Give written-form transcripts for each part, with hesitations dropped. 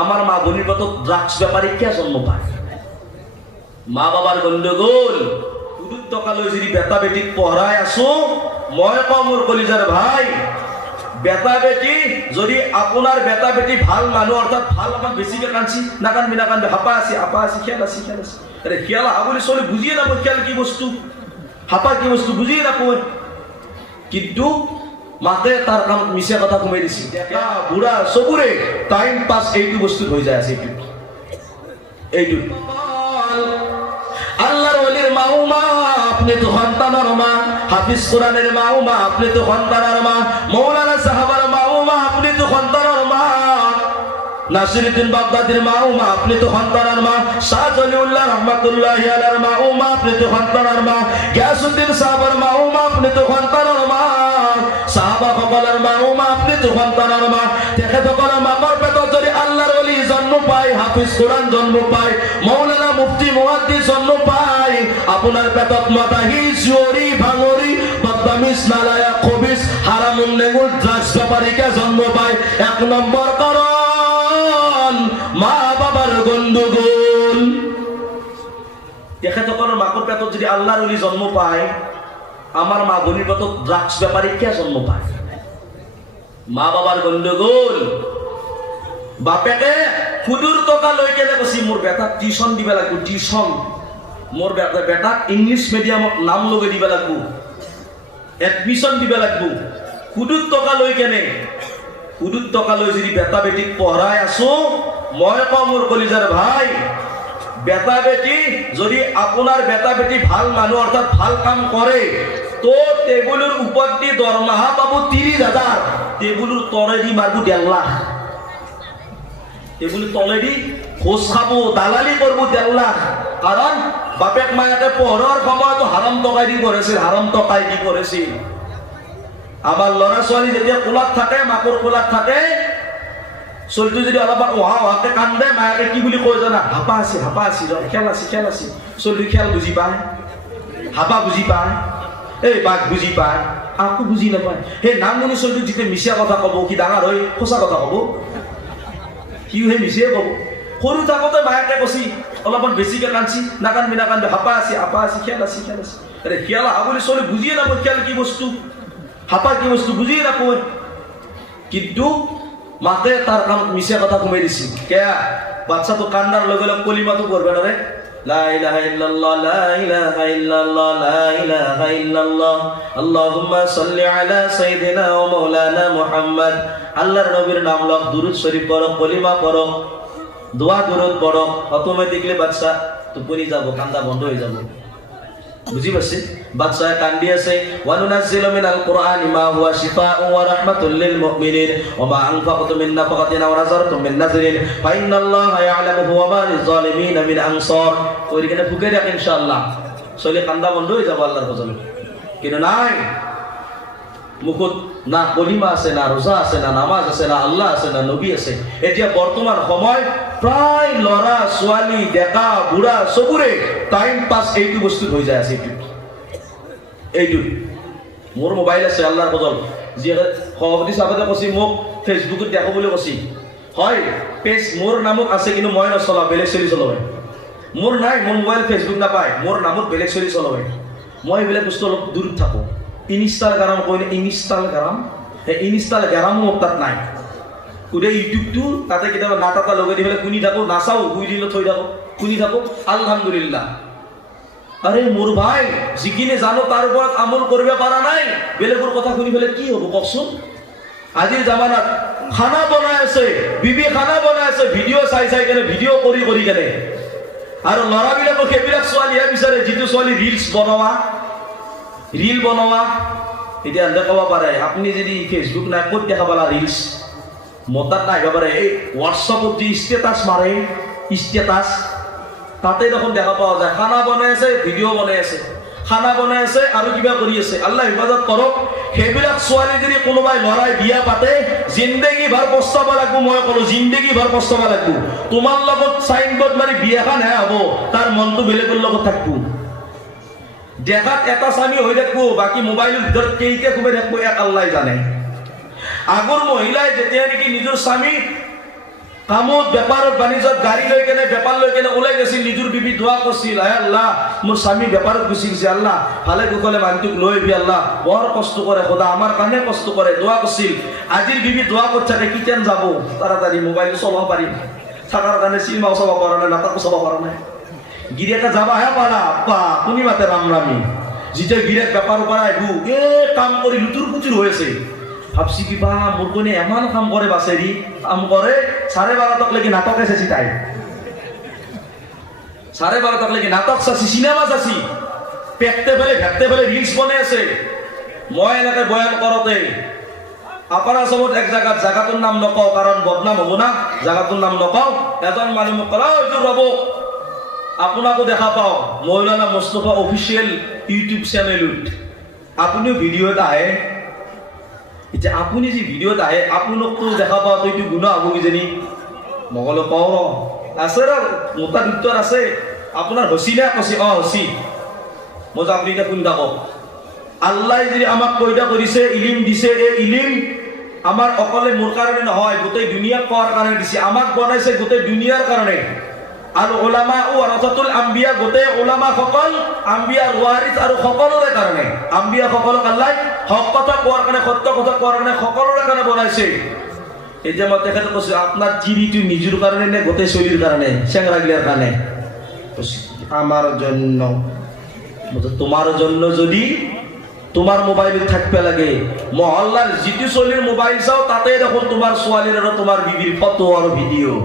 আমার মা বোনের কত ড্রাগস ব্যাপারে কে জন্ম পায় মা বাবার গন্ডগোল কুদুর টকালৈ যদি বেটা বেটিক পঢ়াই আছো মই কওঁ মোৰ কলিজাৰ ভাই বেটা বেটি যদি আপোনাৰ বেটা বেটি ভাল মানুহ অৰ্থাৎ ভাল অকণ বেছিকৈ কান্দছি নাকান্দবি নাকান্দবি হাপা আছে খেল আছে আৰে খেল আহা বুলি চলি বুজিয়ে নাপায় খেল কি বস্তু হাপা কি বস্তু বুজিয়ে নাপায় কিন্তু মাতে তাৰ কাম মিছা কথা কমাই দিছে বুঢ়া চবুৰে টাইম পাছ এইটো বস্তু হৈ যায় আছে এইটো আল্লাহর ওলির মাউমা আপনি তো সন্তানের মা হাফিজ কোরআনের মাউমা আপনি তো সন্তানের মা মৌলানা সাহাবার মাউমা আপনি তো সন্তানের মা নাসিরউদ্দিন বাগদাদির মাউমা আপনি তো সন্তানের মা শাহ ওলিউল্লাহ রহমাতুল্লাহি আলাইহির মাউমা আপনি তো সন্তানের মা গিয়াসউদ্দিন সাহাবার মাউমা আপনি তো সন্তানের মা সাহাবা সকলের মাউমা আপনি তো সন্তানের মা তেখেতসকলৰ মাকৰ পেটত যদি আল্লাহর ওলি জন্ম পায় হাফিজ কোরআন জন্ম পায় মৌলানা মুফতি মুহাদ্দিস জন্ম পায় আপনার পেটত মাতাহি চুরি ভাঙরি বদতামিজ নালায়া খবিস হারামুন নেগুল ড্রাগস ব্যাপারীকে জন্ম পায় এক নম্বর কারণ মা বাবার গন্ডগোল তেখেতসকলৰ মাকৰ পেটত যদি আল্লাহর ওলি জন্ম পায় আমার মা বোনের কত ড্রাগস ব্যাপারী কে জন্ম পায় মা বাবার গন্ডগোল বাপেকে খুদুর টকা লৈ কেনে কৈছি মোৰ বেটাক টিউশন দিবা লাগিব টিউশন মোৰ বেটাক ইংলিশ মিডিয়ামত নাম লগাই দিবা লাগিব এডমিশন দিবা লাগিব খুদুর টকা লৈ কেনে খুদুর টকা লৈ যদি বেটা বেটিক পঢ়াই আছো মই কওঁ মোৰ কলিজাৰ ভাই বেটা বেটি যদি আপনার বেটা বেটি ভাল মানুষ অর্থাৎ ভাল কাম করে তো টেবুলের উপর দি দরমাহা পাবো 30,000 টেবুলের তলে দি মারবো 1.5 লাখ টেবুলের তলে দি খোঁজ খাবো দালালি করবো 1.5 লাখ কারণ বাপেক মায়াকে পড়ার সময় তো হারাম টকাই দি করেছিল আমার লড়া ছোৱালী যেতিয়া কোলাত থাকে মাকৰ কোলাত থাকে চলটো যদি অলপমান ওহাকে কান্দে মায়াকে কি বুলি কয় জানা হাপা আছে খেল আছে চলটো খেল বুজি পায় হাপা বুজি পায় এই বাঘ বুজি পায় আকো বুজি নাপায় সেই নামনি চলটো যেতিয়া মিছা কথা ক'ব কি ডাঙৰ হৈ সঁচা কথা ক'ব সিও সেই মিছিয়ে ক'ব সৰু থাকোঁতে মায়াকে কৈছি অলপমান বেছিকৈ কান্দছি নাকান্দবি হাপা আছে খেল আছে আৰে খেল আহা বুলি চলি বুজিয়ে নাপায় খেল কি বস্তু হাপা কি বস্তু বুজিয়ে নাপায় কিন্তু মাতে তার কাম মিছা কথা কমাই দিছি কে বাচ্চা তো কান্নার লগে লগে কলিমাটো পড়বে না রে লা ইলাহা ইল্লাল্লাহ লা ইলাহা ইল্লাল্লাহ লা ইলাহা ইল্লাল্লাহ আল্লাহুম্মা সাল্লি আলা সাইয়্যিদিনা ওয়া মাওলানা মুহাম্মদ আল্লাহর নবীর নাম লও দুরূদ শরীফ পড়ো কলিমা পড়ো দোয়া দুরূদ পড়ো অটোমেটিক্যালি বাচ্চা টুপনি যাব কান্দা বন্ধ হয়ে যাব বুঝি পাচ্ছি বাচ্চা কান্দি আছে ওয়ানুনাজ্জিলু মিনাল কুরআনি মা হুয়া শিফাউন ওয়া রাহমাতুল লিল মুমিনিন ওয়া মা আনফাকতুম মিন নাফাকাতিন ওয়া নাযারতুম মিন নাযরিন ফা ইন্নাল্লাহা ইয়ালামু ওয়া মা লিয-যালিমিনা মিন আনসার ওইখানে ফুকে রাখ ইনশাআল্লাহ চলে কান্দা বন্ধ হয়ে যাব আল্লাহর ফজলে কিন্তু নাই মুখত না কলিমা আছে না রোজা আছে না নামাজ আছে না আল্লাহ আছে না নবী আছে এতিয়া বর্তমান সময় প্রায় লড়া ছোৱালী ডেকা বুঢ়া চবুৰে টাইম পাছ এইটো বস্তু হৈ যায় আছে এইটো মোৰ মোবাইল আছে আল্লাহৰ ফজল যি সভাপতি সাহেবে কৈছি মোক ফেচবুকত দেখো বুলি কৈছি হয় পেজ মোৰ নামত আছে কিন্তু মই নচলাও বেলেগ চলি চলায় মোৰ নাই মোৰ মোবাইল ফেচবুক নাপায় মোৰ নামত বেলেগ চলি চলায় মই এইবিলাক বস্তু অলপ দূৰত থাকো ইনষ্টাগ্ৰাম কইলে ইনষ্টাগ্ৰাম এই ইনষ্টাগ্ৰাম মোৰ তাত নাই ওরে ইউটিউবটো তাতে কেতিয়াবা নাটাটা লগাই দি পেলাই শুনি থাকো নাচাও শুই দিলে থৈ থাকো শুনি থাকো আলহামদুলিল্লাহ আরে মোর ভাই যিকিনে জানো তার উপর আমল করবে পারা নাই বেলেগৰ কথা শুনি পেলাই কি হ'ব কওকচোন আজিৰ জামানাত খানা বনাই আছে বিবি খানা বনাই আছে ভিডিঅ' চাই কেনে ভিডিঅ' কৰি কেনে আৰু ল'ৰাবিলাকক সেইবিলাক ছোৱালীহে বিচাৰে যিটো ছোৱালী রিল বনোয়া এটা দেখাব পারে আপনি যদি ফেসবুক না ক'ত দেখা পালা রিলস মতাত না আহিব পাৰে এই হোৱাটছআপত যে ষ্টেটাছ মাৰে ষ্টেটাছ তাতে দেখোন দেখা পাওয়া যায় খানা বনাই আছে ভিডিঅ' বনাই আছে খানা বনাই আছে আৰু কিবা কৰি আছে আল্লাহ হিফাজত কৰক সেইবিলাক ছোৱালী যদি কোনোবাই লৰাই বিয়া পাতে জিন্দগী ভৰ পস্তাব লাগিব মই ক'লো জিন্দগী ভৰ পস্তাব লাগিব তোমাৰ লগত সাইনবোৰ্ড মাৰি বিয়াখন হে হ'ব তাৰ মনটো বেলেগৰ লগত থাকিব দেখাত এটা স্বামী হৈ থাকবো বাকি মোবাইলেৰ ভিতৰত কেইকে খুবে থাকবো এক আল্লাহ জানে আগৰ মহিলাই যেতিয়া নেকি নিজৰ স্বামী কামত বেপাৰত বাণিজ্যত গাড়ী লৈ কেনে বেপাৰ লৈ কেনে ওলাই গৈছিল, নিজৰ বিবি দোৱা কৰিছিল, হে আল্লাহ মোৰ স্বামী বেপাৰত গুচি গৈছে, আল্লাহ ভালে কুশলে মানুহটোক লৈ আহিবি, আল্লাহ বৰ কষ্ট কৰে খোদা, আমাৰ কাৰণে কষ্ট কৰে, দোৱা কৰিছিল। আজিৰ বিবি দোৱা কৰি থাকে কিতেন যাব তাড়াতাড়ি মোবাইল চলাব পাৰিম, থাকাৰ কাৰণে চিনেমাও চাব পৰা নাই, নাটকো চাব পৰা নাই। গিৰিয়েকে যাবাহে পাৰা আপা কোনি মাতে ৰাম ৰামি, যেতিয়া গিৰিয়েক বেপাৰৰ পৰা আহিব কাম কৰি লুতুৰ পুতুৰ হৈ আছে, ভাবছি কিবা মোৰ কোনে এমান কাম কৰে বাছেৰি কাম কৰে, 12:30 লৈকে নাটকে চাইছি তাই, 12:30 লৈকে নাটক চাইছি, চিনেমা চাইছি, পেটতে ফেলে ৰিলছ বনাই আছে। মই এনেকে বয়ান কৰোতে আপোনাৰ চবত এক জাগাটোৰ নাম নকওঁ কাৰণ বদনাম হ'ব না, জাগাটোৰ নাম নকওঁ, এজন মানুহ মোক ক'লে এইটো ৰ'ব আপোনাকো দেখা পাওঁ মৌলানা মুস্তাফা অফিচিয়েল ইউটিউব চেনেলত আপুনিও ভিডিঅ'ত আহে, এতিয়া আপুনি যি ভিডিঅ'ত আহে আপোনাকতো দেখা পাওঁ তো এইটো গুণ হ'ব কিজানি, মই ক'লো কওঁ আছে ৰ মোটা উত্তৰ আছে, আপোনাৰ হচি না কৈছে হচি, মই আপুনি এতিয়া কোনটা কওক। আল্লাহ যদি আমাক পয়দা কৰিছে ইলিম দিছে, এই ইলিম আমাৰ অকলে মোৰ কাৰণে নহয় গোটেই দুনিয়াক কোৱাৰ কাৰণে দিছে, আমাক বনাইছে গোটেই দুনিয়াৰ কাৰণে। আৰু উলামা ওয়াৰাসাতুল আম্বিয়া, গোটেই উলামা সকল আম্বিয়াৰ ৱাৰিছ আৰু সকলোৰে কাৰণে, আম্বিয়া সকলক আল্লাহ হক কথা কোৱাৰ কাৰণে সত্য কথা কোৱাৰ কাৰণে সকলোৰে কাৰণে বনাইছে। এতিয়া মই তেখেতে কৈছো আপোনাৰ টিভিটো নিজৰ কাৰণে নে গোটেই চলিৰ কাৰণে, চেংৰাগিলাৰ কাৰণে? আমাৰ জন্য। তোমাৰ জন্য যদি তোমাৰ মোবাইল থাকবে লাগে, মহল্লাৰ যিটো চলিৰ মোবাইল চাও তাতে দেখুন তোমাৰ ছোৱালীৰ আৰু তোমাৰ বিবিৰ ফটো আৰু ভিডিঅ',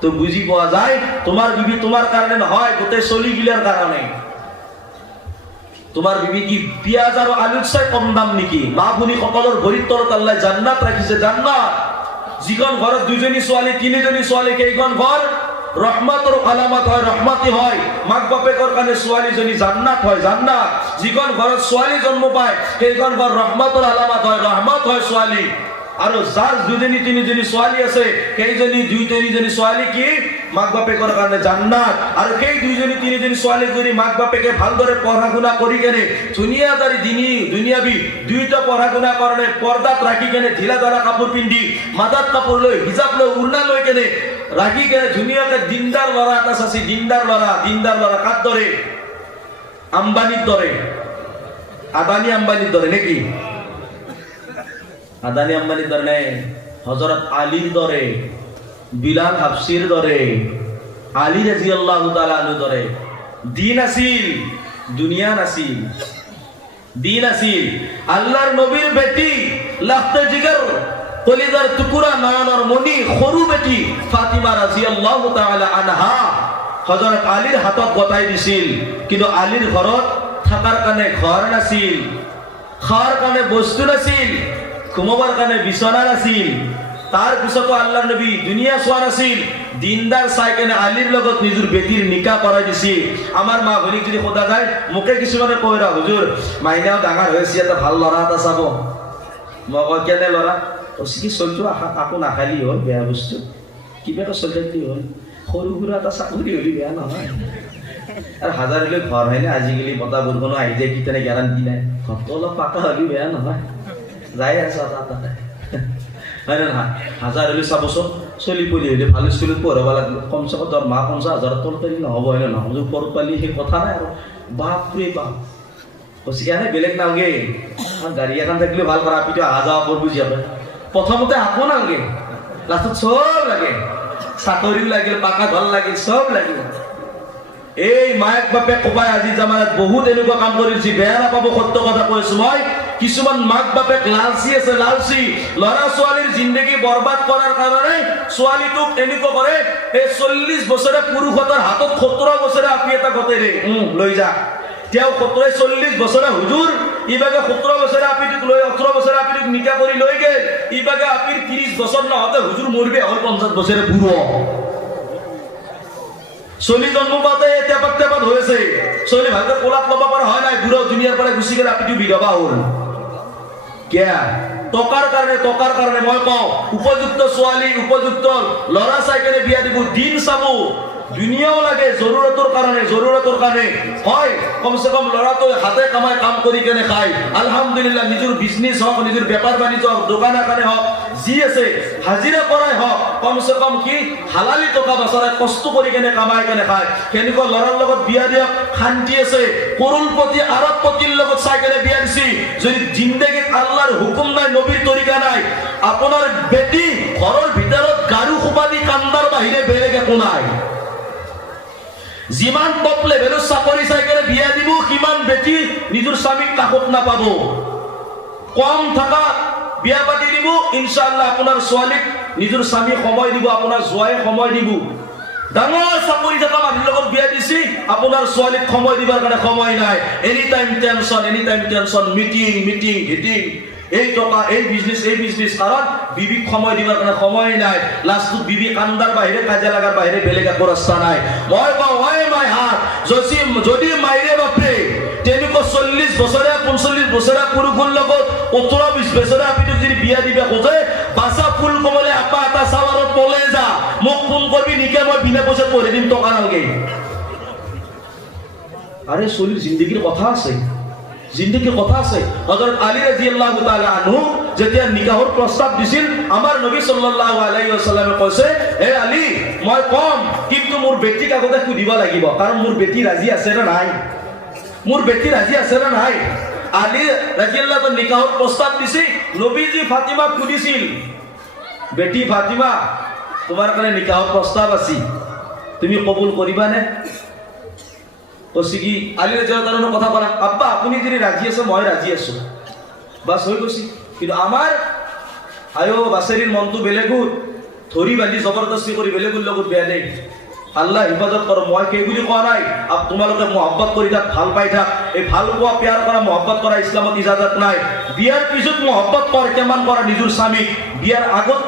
তো বুজি পোৱা যায় তোমাৰ বিবি তোমাৰ কাৰণে নহয় গোটেই চলিগিলাৰ কাৰণে। তোমাৰ বিবি কি পিয়াজ আৰু আলুত চাই কম দাম নেকি? মা ভনী সকলৰ ভৰিৰ তলত আল্লাহ জান্নাত ৰাখিছে, জান্নাত। যিখন ঘৰত দুজনী ছোৱালী তিনিজনী ছোৱালী সেইখন ঘৰ ৰহমতেৰ আলামত হয়, ৰহমতি হয়। মাক বাপেকৰ কাৰণে ছোৱালীজনী জান্নাত হয়, জান্নাত। যিখন ঘৰত ছোৱালী জন্ম পায় সেইখন ঘৰ ৰহমতেৰ আলামত হয়, ৰহমত হয় ছোৱালী। আৰু যাৰ দুজনী তিনিজনী ছোৱালী আছে সেইজনী দুই তিনিজনী ছোৱালী কি মাক বাপেকৰ কাৰণে জান্নাত। আৰু সেই দুইজনী তিনিজনী ছোৱালী যদি মাক বাপেকে ভালদৰে পঢ়া শুনা কৰি কেনে ধুনীয়াদাৰী দিনী দুনিয়াবী দুইটা পঢ়া শুনা কাৰণে পৰ্দাত ৰাখি কেনে ঢিলা ধৰা কাপোৰ পিন্ধি মাথাত কাপোৰ লৈ হিজাব লৈ উৰ্ণা লৈ কেনে রাখি কেনে ধুনীয়াকে দিনদার লড়া এটা চাচি, দিনদার লড়া কার দরে? আম্বানির দরে, আদানি আম্বানির দরে নাকি? আদানি আম্বানির দরে নেই, হযরত আলীর দরে, বিলাল হাফসির দরে, আলী রাদিয়াল্লাহু তাআলা আনহু দরে। দিন আসিল, দুনিয়া নাসিল। দিন আসিল আল্লাহর নবীর বেটি লাখতে জিগর কলিজার টুকুরা নয়নের মণি সৰু বেটি ফাতিমা ৰাদিয়াল্লাহু তাআলা আনহা হযৰত আলীৰ হাতত গতাই দিছিল, কিন্তু আলীৰ ঘৰত থাকাৰ কাৰণে ঘৰ নাছিল, খাৱাৰ কাৰণে বস্তু নাছিল, ঘুমাবৰ কাৰণে বিছনা নাছিল। তাৰ পিছতো আল্লাহৰ নবী দুনিয়া চোৱা নাছিল, দিনদাৰ চাই কেনে আলীৰ লগত নিজৰ বেটিৰ নিকাহ কৰাই দিছিল। আমাৰ মা ভনীক যদি সোধা যায়, মোকে কিছুমানে কয় ৰা হুজুৰ মাইনাও ডাঙৰ হৈছে এটা ভাল ল'ৰা এটা চাব। মই কওঁ কেনে ল'ৰা? কি চলটো আকৌ নাখালি হ'ল, বেয়া বস্তু কিবা এটা চলি থাকিলে হ'ল, সৰু সুৰা এটা চাকৰি হ'লে বেয়া নহয়। আৰু হাজাৰ হ'লে ঘৰ হয়নে? আজিকালি বতাহ বৰষুণো আহি যায়, কি তেনে গেৰাণ্টি নাই। ঘৰটো অলপ পাকা হ'লেও বেয়া নহয়, যাই আছে তাতে হয় নে নহয়? হাজাৰ হ'লে চাবচোন চলি পলি হ'লে ভাল স্কুলত পঢ়াব লাগিব, কমচে কম ধৰ মাহ 50,000 তলকাৰী নহ'ব হয় নে নহয়? ওপৰত পালি সেই কথা নাই আৰু। বাপৰে বাপ এনে বেলেগ নালগে, গাড়ী এখন থাকিলে ভাল কৰা, আপিটো অহা যোৱা কৰিব যাবে। প্রথমতে আকো নালগে, লাষ্টত সব লাগে, চাকরিও লাগিল, পাকা ঘর লাগিল, সব লাগিল। এই মায়েক বাপে কবাই আজি জামানাত বহুত এনেকুৱা কাম কৰিছে, বেয়া নাপাব সত্য কথা কৈছো মই। কিছুমান মাক বাপেক লালচি আছে, লালচি ল'ৰা ছোৱালীৰ জিন্দগী বৰবাদ কৰাৰ কাৰণে ছোৱালীটোক এনেকুৱা কৰে, এই 40 বছৰে পুৰুষৰ হাতত 17 বছৰে আপি এটা গতে দে লৈ যা। তেওঁ 40 বছৰে হুজুৰ ইবাগে 17 বছৰে আপিটোক লৈ 18 বছৰে আপিটোক নিকা কৰি লৈ গেল, ইবাগে আপিৰ 30 বছৰ নহতে হুজুৰ মৰবে হ'ল 50 বছৰে বুঢ়ো। চলি জন্ম পাতে টেপাত হয়েছে, চলি ভালকে কোলাত ল'ব পৰা হয় নাই, বুঢ়ো দুনিয়াৰ পৰা গুচি গেল, আপিটো বিধৱা হ'ল। কিয়া? টকাৰ কাৰণে মই কওঁ উপযুক্ত ছোৱালী উপযুক্ত ল'ৰা চাই কেনে বিয়া দিব, দিন চাব। দুনিয়াও লাগে জৰুৰতৰ কাৰণে হয়, কমসে কম ল'ৰাটো হাতে কামাই কাম কৰি কেনে খায়, আলহামদুলিল্লাহ। নিজৰ বিজনেছ হওক, নিজৰ বেপাৰ বাণিজ্য হওক, দোকান এখানে হওক, যি আছে হাজিৰা কৰাই হওক কমসে কম কি হালালি টকা বছৰে কষ্ট কৰি কেনে কামাই কেনে খায় কেনেকুৱা ল'ৰাৰ লগত বিয়া দিয়ক শান্তি আছে কৰোলপতি আৰবপতিৰ লগত চাই কেনে বিয়া দিছি যদি জিন্দগীত আল্লাহৰ হুকুম নাই নবীৰ তৰিকা নাই আপোনাৰ বেটি ঘৰৰ ভিতৰত গাৰু খোপা দি কান্দাৰ বাহিৰে বেলেগ একো নাই যিমান টপ লেভেলৰ চাকৰি চাই কেনে বিয়া দিব কিমান বেটি নিজৰ স্বামীক কাষত নাপাব কম থাকা বিয়া পাতি দিব ইনশাআল্লাহ আপোনাৰ ছোৱালীক নিজৰ স্বামী সময় দিব আপোনাৰ জোৱাই সময় দিব ডাঙৰ চাকৰি থকা মানুহৰ লগত বিয়া দিছি আপোনাৰ ছোৱালীক সময় দিবৰ কাৰণে সময় নাই এনি টাইম টেনচন মিটিং হিটিং এই টকা এই বিজনেস কাৰণ বিবিক সময় দিবৰ কাৰণে সময় নাই লাষ্টত বিবি কান্দাৰ বাহিৰে কাজা লাগাৰ বাহিৰে বেলেগ একো ৰাস্তা নাই মই কওঁ ঐ মাই হাত যদি মাইৰে বাপৰে তেনেকুৱা 40 বছৰীয়া 45 বছৰীয়া পুৰুষৰ লগত 18-20 বছৰীয়া আপিটোক যদি বিয়া দিবা খোজে বাছা ফুল কমলে আপা এটা চাৱাৰত পলে যা মোক ফোন কৰবি নিকে মই বিনা পইচা পঢ়ি দিম টকা নালগে আৰে চলিৰ জিন্দগীৰ কথা আছে হযৰত আলী ৰাদিয়াল্লাহু তাআলা আনহু যেতিয়া নিকাহৰ প্ৰস্তাৱ দিছিল আমাৰ নবী সাল্লাল্লাহু আলাইহি ওয়াসাল্লামে কৈছে হে আলী মই কম কিন্তু মোৰ বেটিক আগতে সুধিব লাগিব কাৰণ মোৰ বেটি ৰাজি আছে না নাই আলী ৰাদিয়াল্লাহু নিকাহৰ প্ৰস্তাৱ দিছি নবীজি ফাতিমা সুধিছিল বেটি ফাতিমা তোমাৰ কাৰণে নিকাহৰ প্ৰস্তাৱ আছে তুমি কবুল কৰিবানে কি আলী রাদিয়াল্লাহু কথা করা আব্বা আপনি যদি রাজি আছে মই রাজি আছো বাস হয়ে গেছি কিন্তু আমার আয়ো বাসেরির মনটো বেলেগুত ধরি বান্ধি জবরদস্তি কৰি বেলেগুৰ লগত বেয়া দেই আল্লাহ হিফাজত কৰ মই কে বুলি কোৱা নাই তোমালোকে মহব্বত কৰি থাক ভাল পাই থাক এই ভাল পোৱা প্যাৰ কৰা মহব্বত কৰা ইছলামত ইজাজত নাই বিয়াৰ পিছত মহব্বত কৰ কেমান কৰা নিজৰ স্বামীক বিয়াৰ আগত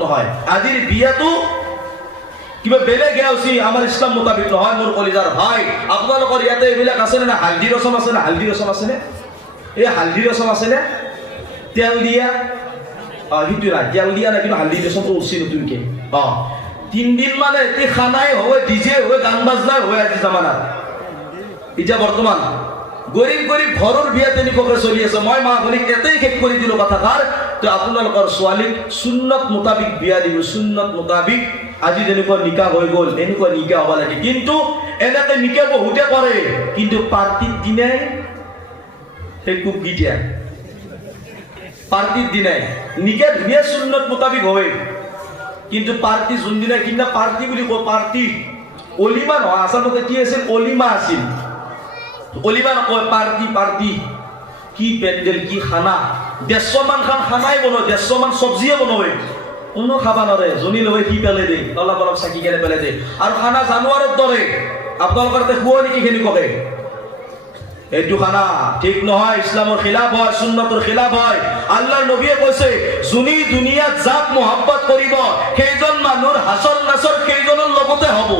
নহয় আজিৰ বিয়াটো কিবা বেলেগ আছে আমাৰ ইছলাম মোতাবিক নহয় মোৰ কলিজাৰ ভাই আপোনালোকৰ ইয়াতে এইবিলাক আছে না হালদি ৰসম আছে না এই হালদি ৰসম আছে নে তেল দিয়া হিটো না তেল দিয়া না কিন্তু হালদি ৰসমটো উচি নতুনকে 3 দিন মানে এই খানাই হয় ডিজে হয় গান বাজনাই হয় আজি জামানাত এতিয়া বৰ্তমান গৰিব ঘৰৰ বিয়া তেনেকৈ চলি আছে মই মা ভনিক এতেই শেষ কৰি দিলো কথাষাৰ তো আপোনালোকৰ ছোৱালীক সুন্নত মোতাবিক বিয়া দিব সুন্নত মোতাবিক আজি যেনেকুৱা নিকাহ হৈ গ'ল এনেকুৱা নিকাহ হ'ব লাগে কিন্তু এনেকে নিকাহ বহুতে কৰে কিন্তু পাৰ্টিৰ দিনাই সেই কুকিটা পাৰ্টিৰ দিনাই নিকাহ ধুনীয়া সুন্নত মোতাবিক হয় কিন্তু পাৰ্টি যোনদিনা কিনা পাৰ্টি বুলি কয় পাৰ্টি অলিমা নহয় আচলতে কি আছিল অলিমা আছিল অলিমা নকয় পাৰ্টি কি পেণ্ডেল কি খানা 150 মান খানাই বনায় 150 মান চব্জিয়ে বনায় কোনো খাবা নৰে জনি লৈ কি পেলে দে অলপ চাকি কেনে পেলে দে আৰু খানা জানুৱাৰৰ দৰে আপোনালোকৰ তে খুৱা নেকি খেলি ককে এইটো খানা ঠিক নহয় ইছলামৰ খিলাফ হয় সুন্নতৰ খিলাফ হয় আল্লাহৰ নবীয়ে কৈছে জুনি দুনিয়াত যাক মহব্বত কৰিব সেইজন মানুহৰ হাসৰ নাসৰ সেইজনৰ লগতে হ'ব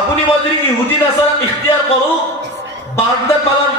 আপুনি মই যদি ইহুদি নাসাৰা ইখতিয়াৰ কৰো বাৰ্থডে পালন